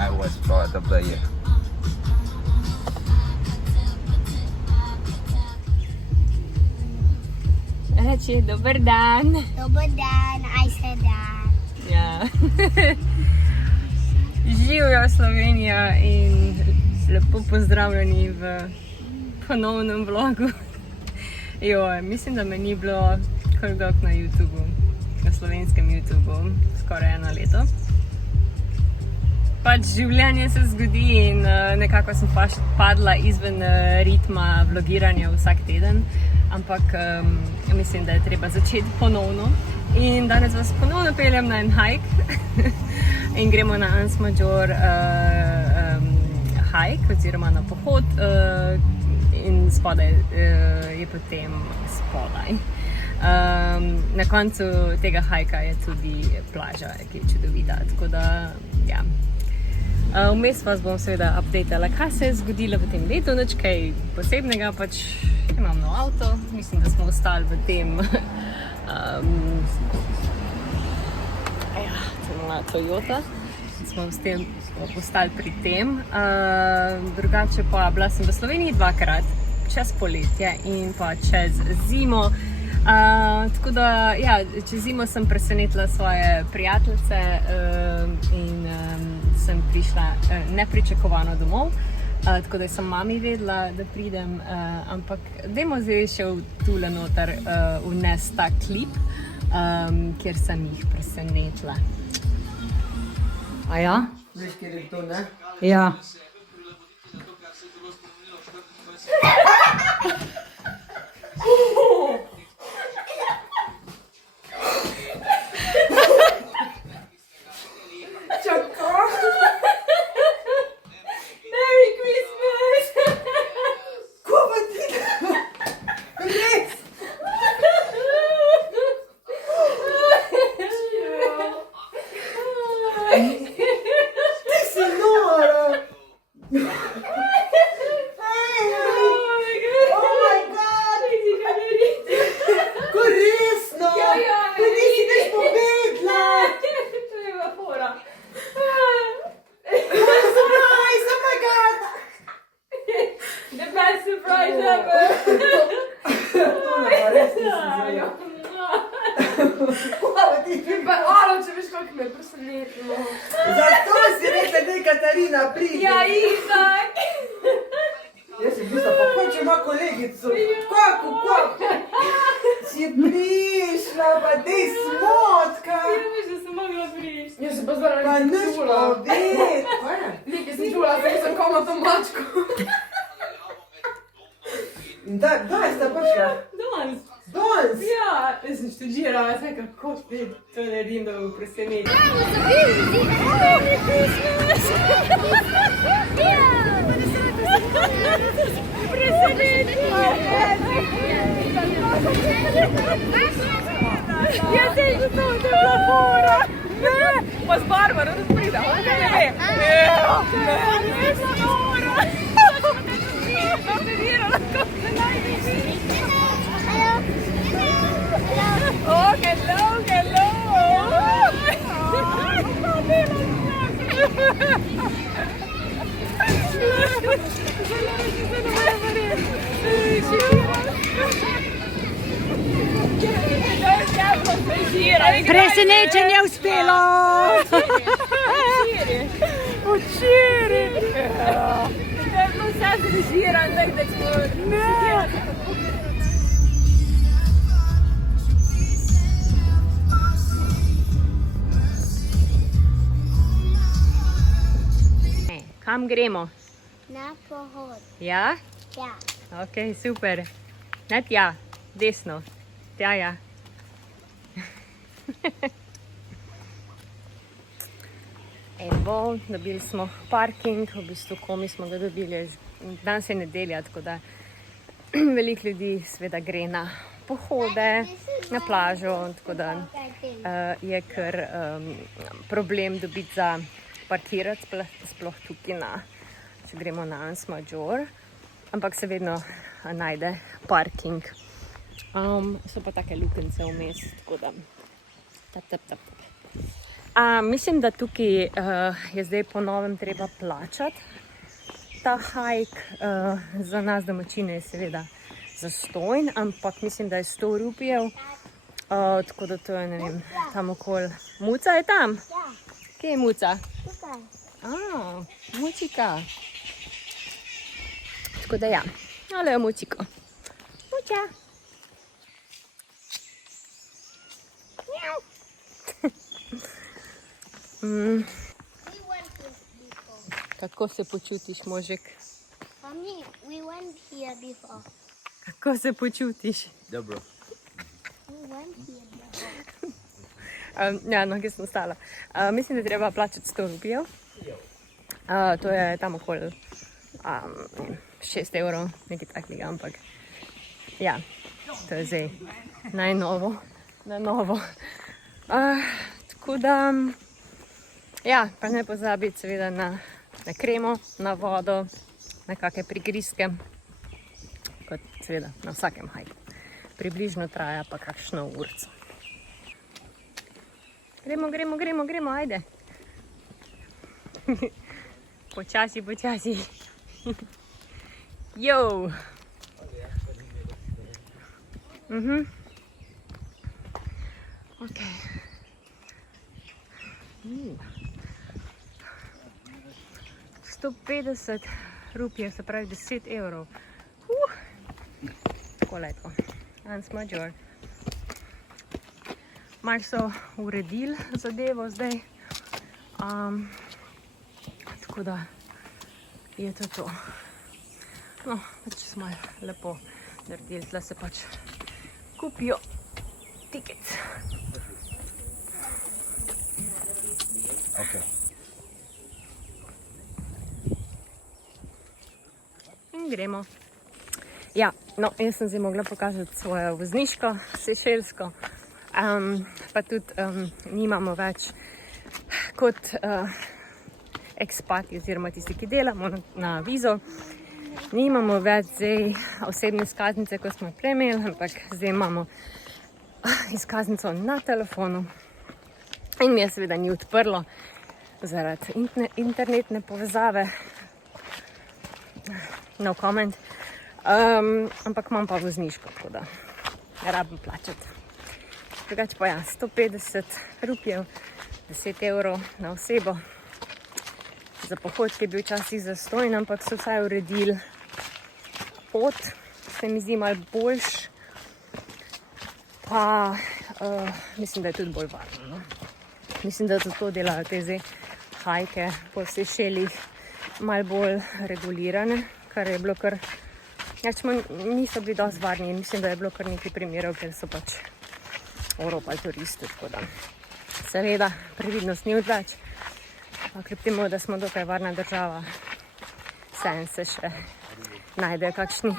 I was part of the year. Reči, dober dan. Dober dan, I said that. Ja. Živijo Slovenija in lepo pozdravljeni v ponovnem vlogu. Jo, mislim, da me ni bilo kar dolgo na YouTubeu, na slovenskem YouTubeu, skoraj 1 leto. Pač življenje se zgodi in nekako sem padla izven ritma vlogiranja vsak teden, ampak mislim, da je treba začeti ponovno. In danes vas ponovno peljem na en hike in gremo na Ans Major hike oziroma na pohod in spodaj je potem spodaj. Na koncu tega hajka je tudi plaža, ki je čudovita, tako da ja. Vmes vas bom seveda updatala, kaj se je zgodilo v tem letu, nič kaj posebnega, pač imam nov avto, mislim, da smo ostali v tem Toyota, smo s tem ostali pri tem. Drugače pa bila sem v Sloveniji 2-krat, čez poletje in pa čez zimo. Tako da, ja, čez zimo sem presenetila svoje prijateljice in sem prišla nepričakovano domov. Tako da sem mami vedela, da pridem, ampak dajmo zdaj še tule noter vnes ta klip, kjer sem jih presenetila. A ja? Veš, kjer je to, ne? Ja. Zato si rekla, da je Katarina pride. Ja, Izak! Jaz sem mislila, pa ko če ima kolegico. Kako? Si prišla, pa dej smotka. Veš, da sem mogla prišti. Jaz sem pa zdaj Pa nekaj nič čula. povedati. Kaj je? Nekaj sem čula, sem kao na tom mačku. In kdaj sta prišla? Danes. Danes? Ja, jaz sem študirala, zdaj kako spet to naredim, da bo presenetil. Jaz sem že to, da je bila fora. Ne, pa z Barbaro da pride, ona ne ve. Ne, sem fora. Študirala, kako se najde. Oh, hello! Presenečenje je uspelo! Včeraj! Da je bilo vse zrežirano, da smo... Ne! Kam gremo? Na pohod. Ja? Ja. Ok, super. Ne tja, desno. Tja, ja. Evo, dobili smo parking, v bistvu komi smo ga dobili. Danes je nedelja, tako da veliko ljudi seveda gre na pohode, na plažo, tako da je kar problem dobiti za parkirati, sploh tukaj če gremo na Ans Major, ampak se vedno najde parking. So pa take lukence vmes, tako da tap. Mislim, da tukaj je zdaj po novem treba plačati ta hike. Za nas domačine je seveda zastonj, ampak mislim, da je 100 rupijev. Tako da to je, ne vem, tam okoli. Muca je tam? Ja, Kje je Muca? tukaj. Mučika. Tako da ja, ale je Mučiko. Muča. We went here before. Kako se počutiš, možek? Mommy, we went here before. Kako se počutiš? Dobro. We went here before. Ja, no, kje sem ostala. Mislim, da je treba plačati 100 rupijev. To je tam okoli 6 evrov, nekaj takega, ampak ja, to je zdaj najnovo, na novo. Tako da, ja, pa ne pozabiti seveda na kremo, na vodo, na kakšne prigrizke, kot seveda na vsakem hajku. Približno traja pa kakšno urco. Gremo, ajde. Počasi. Jo! Ok. 150 rupijev, se pravi 10 evrov. Tako lepo. Danes Mađor. Malo so uredili zadevo zdaj. Tako da je to. No, pač smo lepo naredili, tle se pač kupijo tiket. Okay. In gremo. Ja, no, jaz sem zdaj mogla pokazati svojo vozniško, sešelsko. Pa tudi nimamo več kot ekspati oziroma tisti, ki delamo na vizo. Nimamo več zdaj osebne izkaznice, kot smo prej imeli, ampak zdaj imamo izkaznico na telefonu. In mi je seveda ni odprlo zaradi internetne povezave. No comment. Ampak imam pa vozniško, tako da ne rabim plačati. Drugače pa ja, 150 rupijev, 10 evrov na osebo. Za pohod, ki je bil včasih zastonj, ampak so vsaj uredili pot, se mi zdi malo boljš. Pa mislim, da je tudi bolj varno. No? Mislim, da zato delajo te zdaj hajke po Sešelih malo bolj regulirane, kar je bilo kar... niso bili dosti varni in mislim, da je bilo kar nekaj primerov, ker so pač oropali turisti, tako da seveda previdnost ni odveč. Kljub temu, da smo dokaj varna država, vseeno se še najdejo kakšni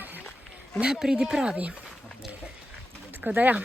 nepridipravi. Tako da ja.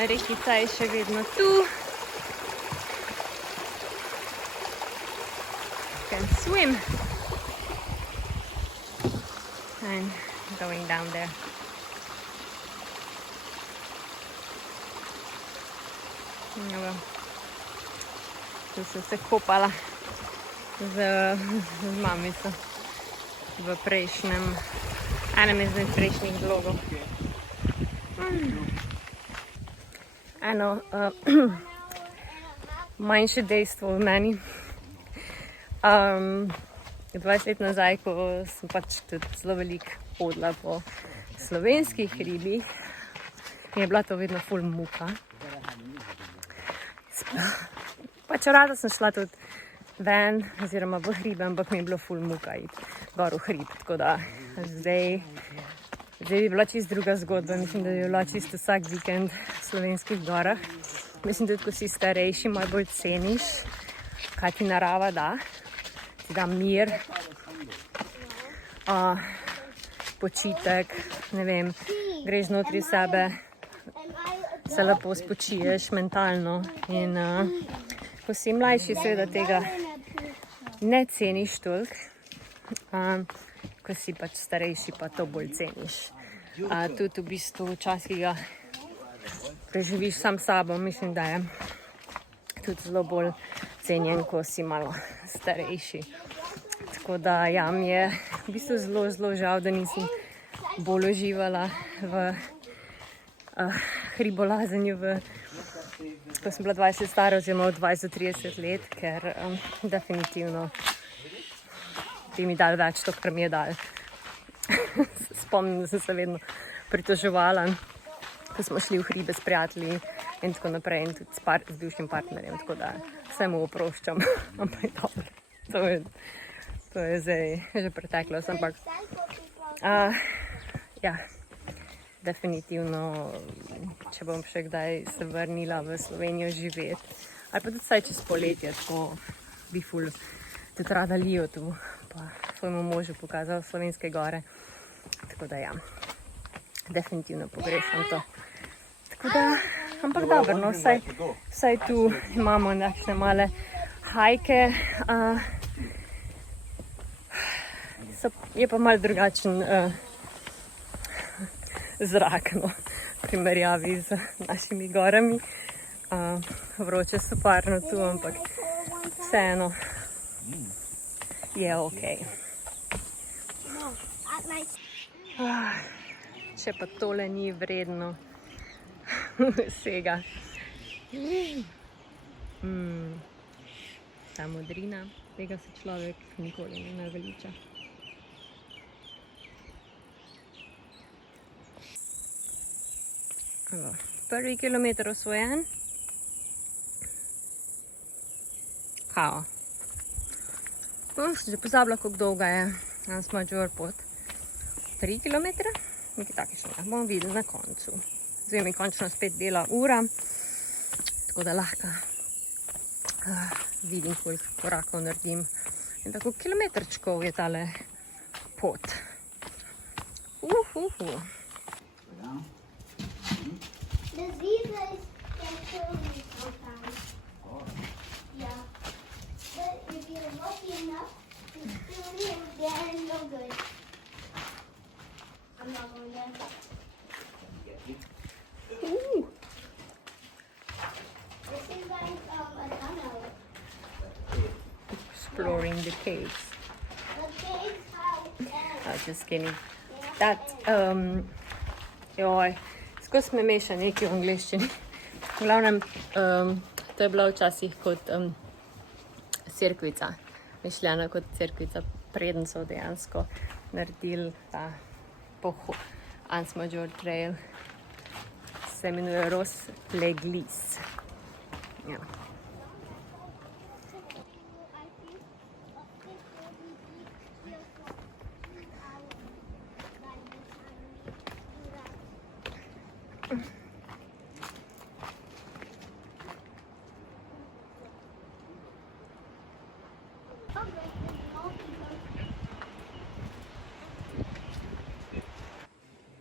Rekica je še vedno tu. Can swim. And going down there. Evo. Tu sem se kopala z mamico v enem izmed prejšnjih vlogov. Eno manjše dejstvo v meni. 20 let nazaj, ko sem pač tudi zelo veliko hodila po slovenskih hribih, mi je bila to vedno ful muka. Pač rada sem šla tudi ven, oziroma v hribe, ampak mi je bilo ful muka iti gor v hrib, tako da zdaj bi bila čisto druga zgodba. Mislim, da bi bila čisto vsak vikend v slovenskih gorah. Mislim, tudi ko si starejši, malo bolj ceniš, kaj ti narava da. Ti da mir, počitek, ne vem, greš notri sebe, se lepo spočiješ mentalno in ko si mlajši, seveda tega ne ceniš toliko, ko si pač starejši, pa to bolj ceniš. Tudi v bistvu čas, ki ga preživiš sam s sabo, mislim, da je tudi zelo bolj cenjen, ko si malo starejši. Tako da ja, mi je v bistvu zelo, zelo žal, da nisem bolj uživala v hribolazenju, ko sem bila 20 stara, oziroma od 20 do 30 let, ker definitivno bi mi dali več to, kar mi je dal. Spomnim, da sem se vedno pritoževala, ko smo šli v hribe s prijatelji in tako naprej, in tudi z bivšim partnerjem, tako da vse mu oproščam, ampak dobro, to je zdaj že preteklost, ampak ja, definitivno, če bom še kdaj se vrnila v Slovenijo živeti, ali pa tudi vsaj čez poletje, tako bi ful tudi rada Lijo tu, pa svojemu možu pokazala slovenske gore, tako da ja, definitivno pogrešam to. Tako da, ampak dobro, no, vsaj tu imamo nekakšne male hajke, je pa malo drugačen zrak, no, v primerjavi z našimi gorami. Vroče so parno tu, ampak vseeno je okej. Če pa tole ni vredno vsega. Ta modrina, tega se človek nikoli ne naveliča. Prvi kilometer osvojen. Kao. Že pozabila, kako dolga je Ans-Major pot. 3 kilometre? Nekaj takšnega. Bomo videli na koncu. Zdaj mi končno spet dela ura, tako da lahko vidim, koliko korakov naredim. In tako kilometrčkov je tale pot. The zebras can kill me sometimes. Yeah. But if you're lucky enough to kill me, then no good. I'm not going there. This is like a tunnel. Exploring the caves. The caves have Just kidding. Joj, skozi me meša nekaj v angleščini. V glavnem, to je bila včasih kot cerkvica, mišljena kot cerkvica, preden so dejansko naredili ta Ans-Major trail. Se imenuje Ros Leglis. Ja.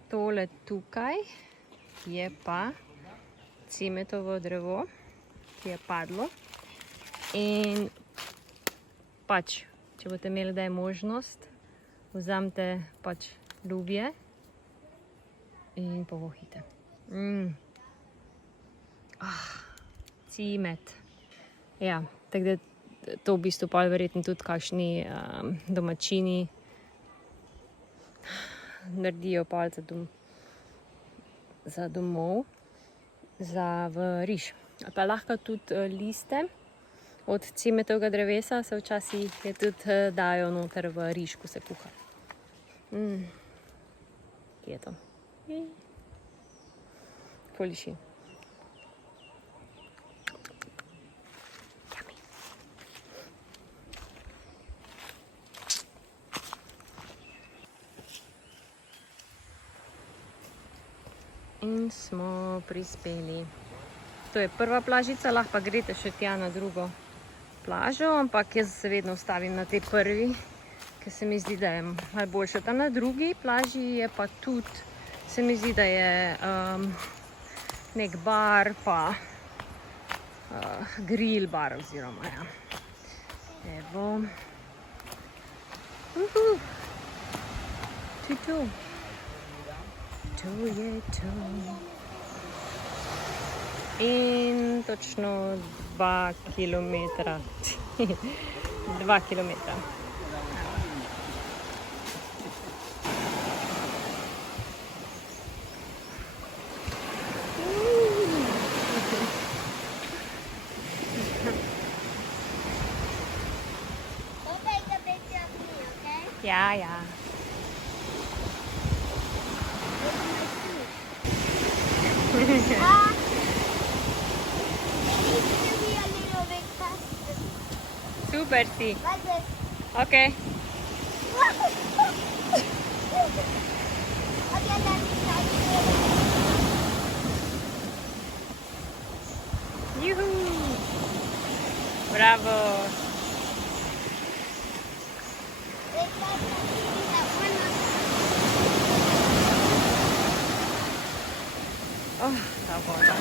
Tole tukaj je pa cimetovo drevo, ki je padlo. In pač, če boste imeli kdaj možnost, vzamete pač lubje in povohite. Cimet. Ja, tako da to v bistvu pa verjetno tudi kakšni domačini naredijo palce za domov, za v riž. Pa lahko tudi liste od cimetovega drevesa se včasih je tudi dajo noter v riž, ko se kuha. Kje je to? Poliši. In smo prispeli. To je prva plažica, lahko pa greste še tja na drugo plažo, ampak jaz se vedno ustavim na tej prvi, ker se mi zdi, da je malo boljše. Tam na drugi plaži je pa tudi, se mi zdi, da je nek bar, pa grill bar oziroma, ja. Evo. To. To je to. In točno 2 kilometra. 2 kilometra. Don't take a picture of me, okay? Ja, ja. It needs to be a little bit faster. Super si. Like this. Ok. Okay, let's start. Juhu. Bravo. It's like that one. Oh, ta voda.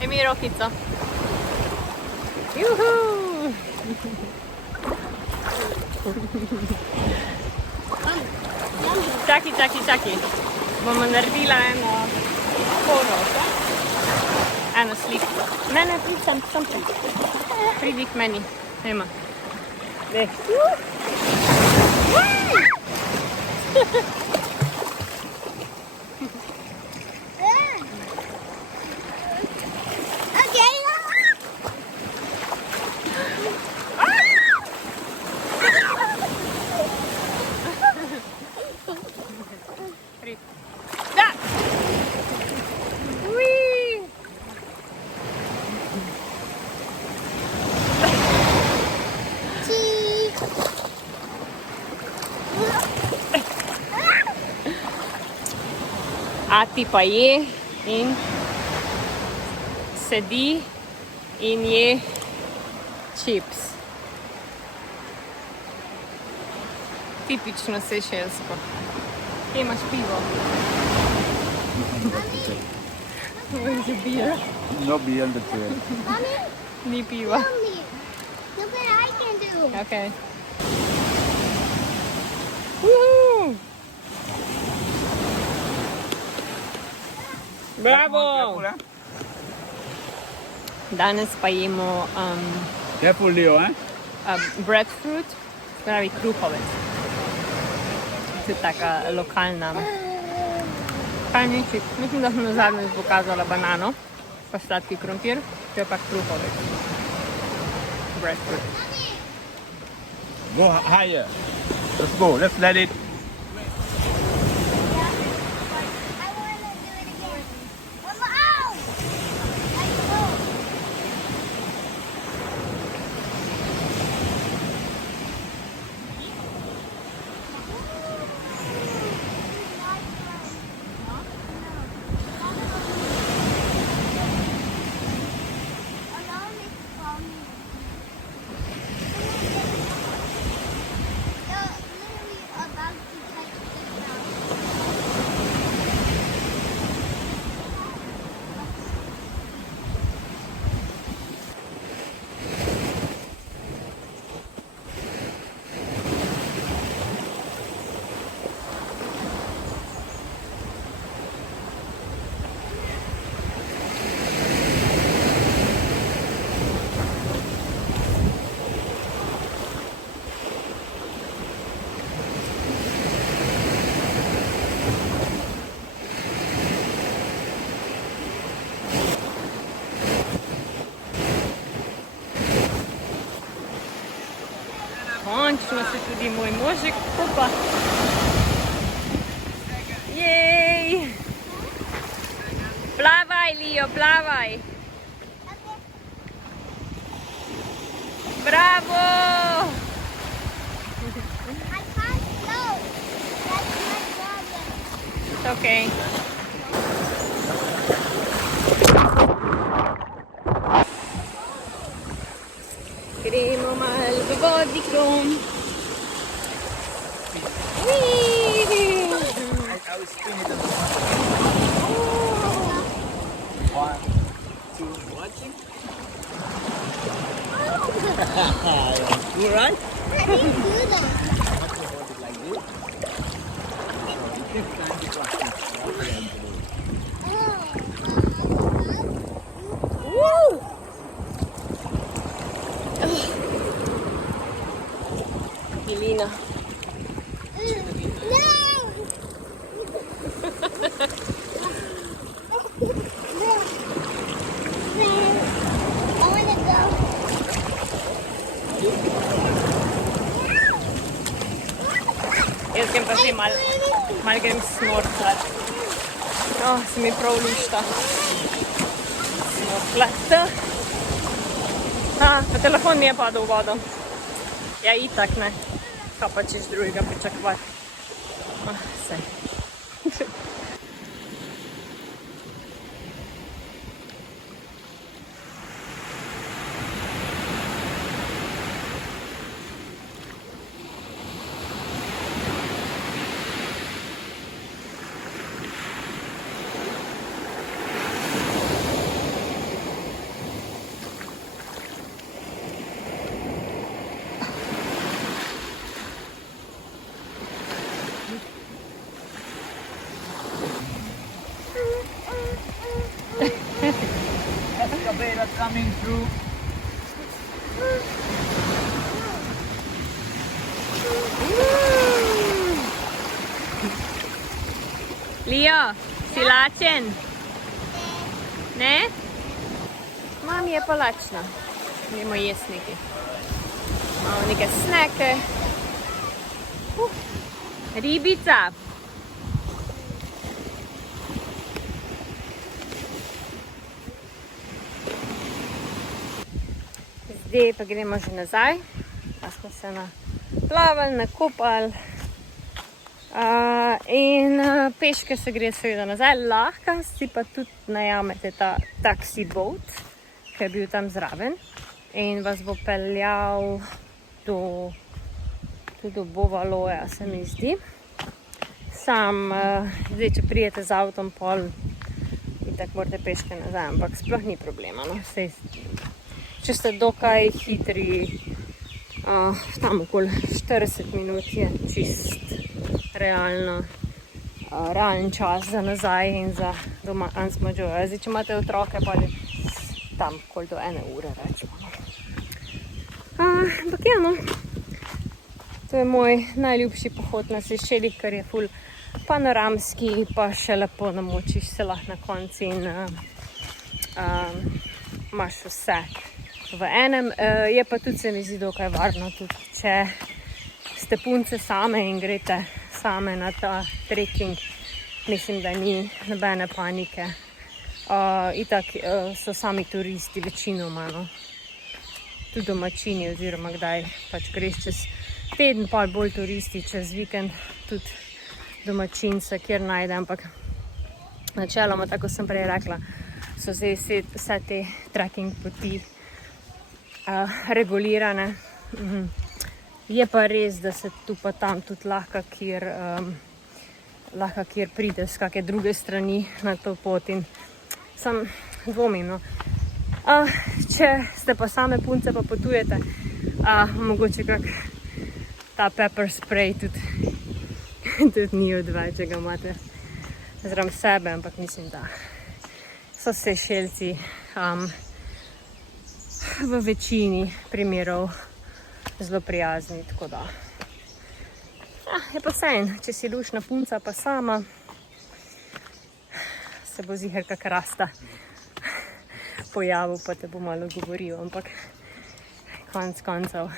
E mi rokico. Juhu. Čaki. Bomo naredila eno foto, eno sliko. Ne, pridi sem pridi. Pridi k meni. Ema. Dej. Okay. Pridi. Da! Ui! Ati pa je in sedi in je čips. Tipično sešelsko. Kje imaš pivo? Where is the beer? No beer, that's it. Mommy, Ni piva. tell me. Look what I can do. Okay. Woohoo! Bravo! Danes pa jemo Careful, Leo, eh? breadfruit, pravi kruhovec. To je taka lokalna kalničik. Mislim, da sem nazadnje pokazala banano, pa sladki krompir, to je pa kruhovec. Breadfruit. Go higher. Let's go. Let's let it. I want to do it again. Mama, ow! I go. Alarm is calling. Literally about Končno se tudi moj možik kupa. Jej! Plavaj, Lio, plavaj! Bravo! I can't float. That's my problem. It's okay. Gremo malo v vodikom. I will spin it. 1, 2, watching. You right? I didn't do that. Hold it like this. This time you practice. Woo! Elina. No! I want to go. Jaz grem pa zdaj malo grem snorklat. No, se mi prav lušta. Snorklat. Pa telefon mi je padel v vodo. Ja, itak ne. Kaj pa češ drugega pričakovati. Sej. Excavator coming through. Lio, si lačen? Ne? Mami je pa lačna. Gremo jesti nekaj. Malo neke sneke. Ribica. Zdaj pa gremo že nazaj. Pa smo se naplavali, nakopali. In peške se gre seveda nazaj. Lahko si pa tudi najamete ta taxi boat, ki je bil tam zraven. In vas bo peljal tudi do Bovaloja, se mi zdi. Zdaj, če prijete z avtom pol, itak morate peške nazaj, ampak sploh ni problema, no. Sej, če ste dokaj hitri, tam okoli 40 minut je čist realen čas za nazaj in za doma Ansmađo. Zdaj, če imate otroke, pa je tam okoli do 1 ure, rečemo. Ampak ja, no, to je moj najljubši pohod na Sejšelih, ker je ful panoramski, pa še lepo namočiš se lahko na konci in imaš vse v enem. Je pa tudi, se mi zdi, dokaj varno, tudi če ste punce same in greste same na ta trekking, mislim, da ni nobene panike. Itak so sami turisti večinoma, no. Tudi domačini, oziroma kdaj pač greš čez teden, pa bolj turisti, čez vikend tudi domačince, kjer najde, ampak načeloma, tako sem prej rekla, so zdaj vse te trekking poti regulirane. Je pa res, da se tu pa tam tudi lahko kjer pride z kakšne druge strani na to pot in sam dvomim, no. Če ste pa same punce pa potujete, mogoče kak ta pepper spray tudi ni odveč, če ga imate zraven sebe, ampak mislim, da so Sejšelci v večini primerov zelo prijazni, tako da je pa vseeno, če si luštna punca pa sama, se bo ziher kak rasta pojavil, pa te bo malo govoril, ampak konec koncev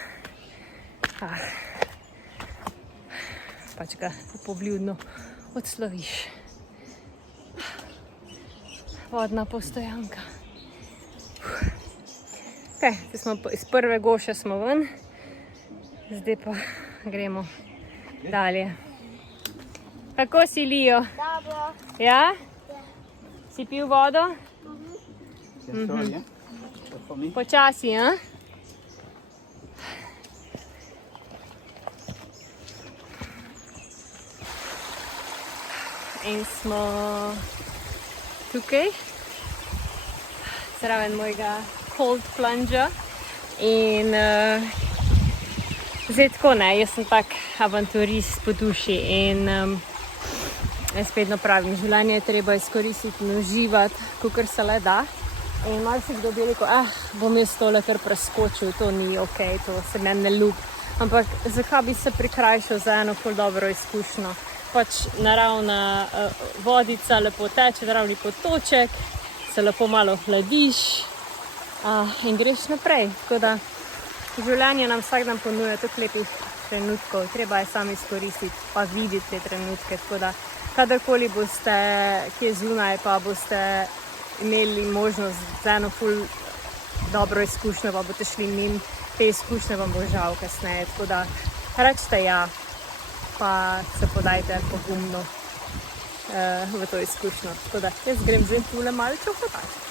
pač ga lepo vljudno odsloviš. Vodna postojanka. Ok, iz prve goše smo ven, zdaj pa gremo dalje. Kako si, Lijo? Dobro. Ja? Si pil vodo? Yes, sorry, yeah? But for me. Počasi, ja? In smo tukaj, zraven mojega cold plunge. In zdaj tako ne, jaz sem tak avanturist po duši in jaz vedno pravim, življenje je treba izkoristiti in uživati, kakor se le da. In marsikdo bi rekel, bom jaz tole kar preskočil, to ni okej, to se meni ne ljubi. Ampak zakaj bi se prikrajšal za eno ful dobro izkušnjo? Pač naravna vodica, lepo teče, naravni potoček, se lepo malo hladiš in greš naprej. Tako da življenje nam vsak dan ponuja toliko lepih trenutkov, treba je sam izkoristiti pa videti te trenutke. Tako da kadarkoli boste kje zunaj, pa boste imeli možnost za eno ful dobro izkušnjo, pa boste šli mimo te izkušnje, vam bo žal kasneje. Tako da rečite ja, pa se podajte pogumno v to izkušnjo. Tako da jaz grem zdaj tule malo čofotati.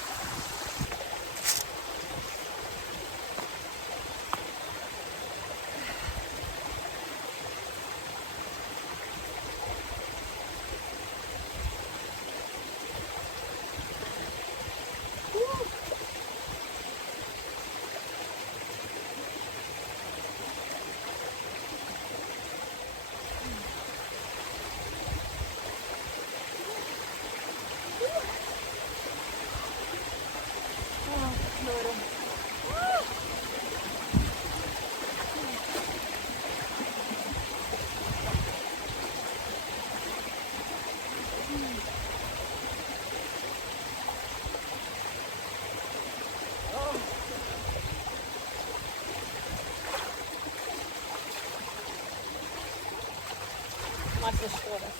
Marta škoda.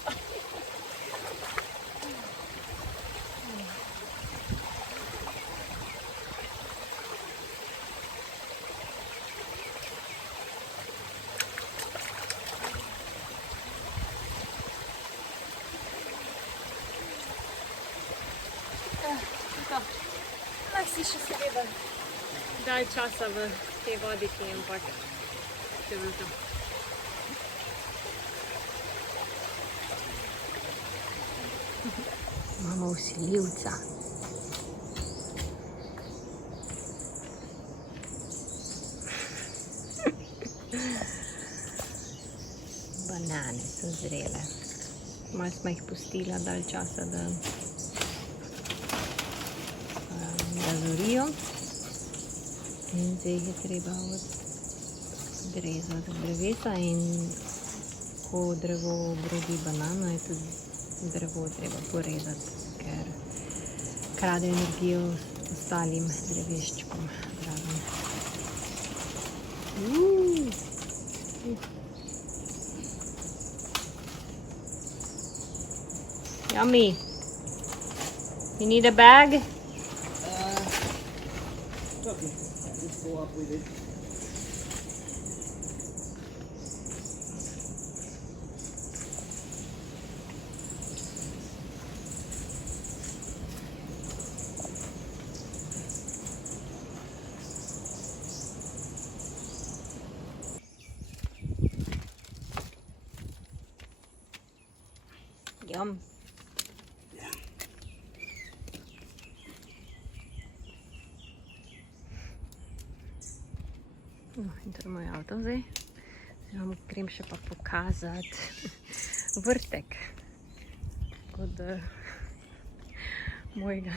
Si še seveda dalj časa v tej vodici, ampak to je bilo to. Imamo vsiljivca. Banane so zrele. Malo smo jih pustila dalj časa, da zorijo. In zdaj jih je treba odrezati z drevesa in ko drevo obrodi banano, je tudi drevo treba porezati, ker krade energijo ostalim dreveščkom zraven. Yummy. You need a bag? Okay, just go up with it. Yum. No, in to je moj avto zdaj. Zdaj vam grem še pa pokazati vrtek od mojega,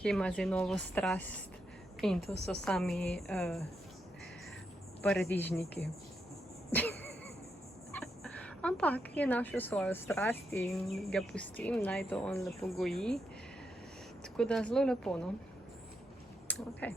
ki ima zdaj novo strast. In to so sami paradižniki. Ampak je našel svojo strast in ga pustim, naj to on lepo goji. Tako da zelo lepo, no. Okay.